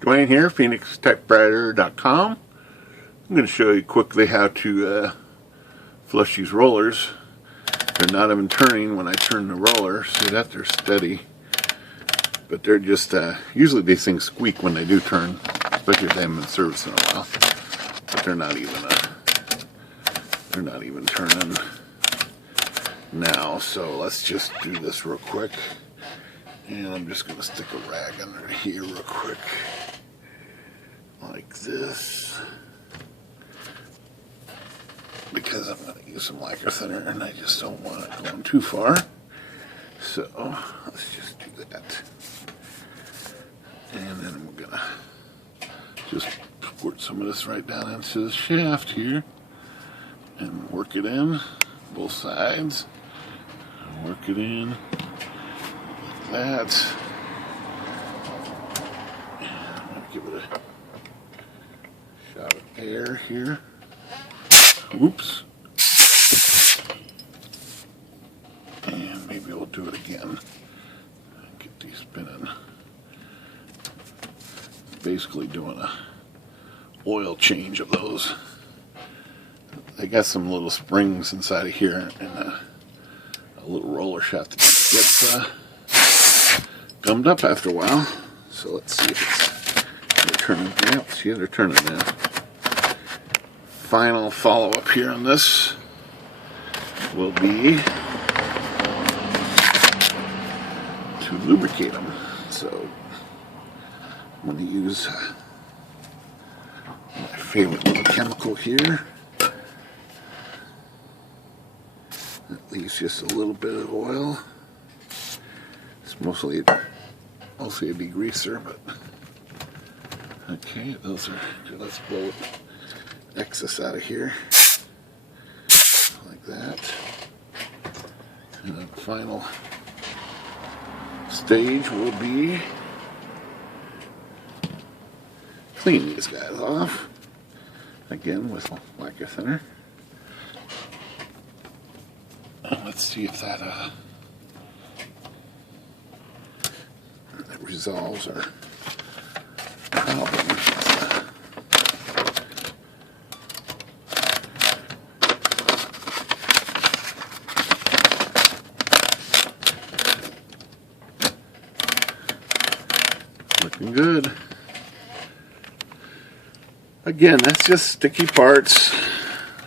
Dwayne here, PhoenixTypewriter.com. I'm going to show you quickly how to flush these rollers. They're not even turning when I turn the roller. See that? They're steady. But they're just, usually these things squeak when they do turn, especially if they haven't been serviced in a while. But they're not even turning now. So let's just do this real quick. And I'm just going to stick a rag under here real quick. Like this. Because I'm going to use some lacquer thinner and I just don't want it going too far. So let's just do that. And then we're going to just squirt some of this right down into the shaft here. And work it in, both sides. Work it in like that. And I'm going to give it a shot of air here. Oops. And maybe we'll do it again. Get these spinning. Basically doing a oil change of those. They got some little springs inside of here and a little roller shaft that gets gummed up after a while. So let's see if they're turning. Yep, see, they're turning now. Final follow-up here on this will be to lubricate them. So I'm going to use my favorite little chemical here. That leaves just a little bit of oil. It's mostly a degreaser, but okay, those are good. Let's blow it. Excess out of here, like that. And the final stage will be clean these guys off, again with lacquer thinner. And let's see if that resolves our problem. Looking good. Again, that's just sticky parts.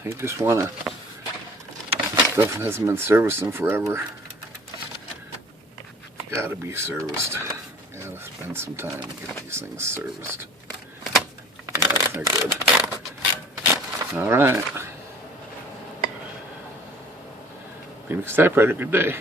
You just want to, stuff that hasn't been serviced in forever. Gotta be serviced. Gotta spend some time to get these things serviced. Yeah, they're good. Alright. Phoenix Typewriter, good day.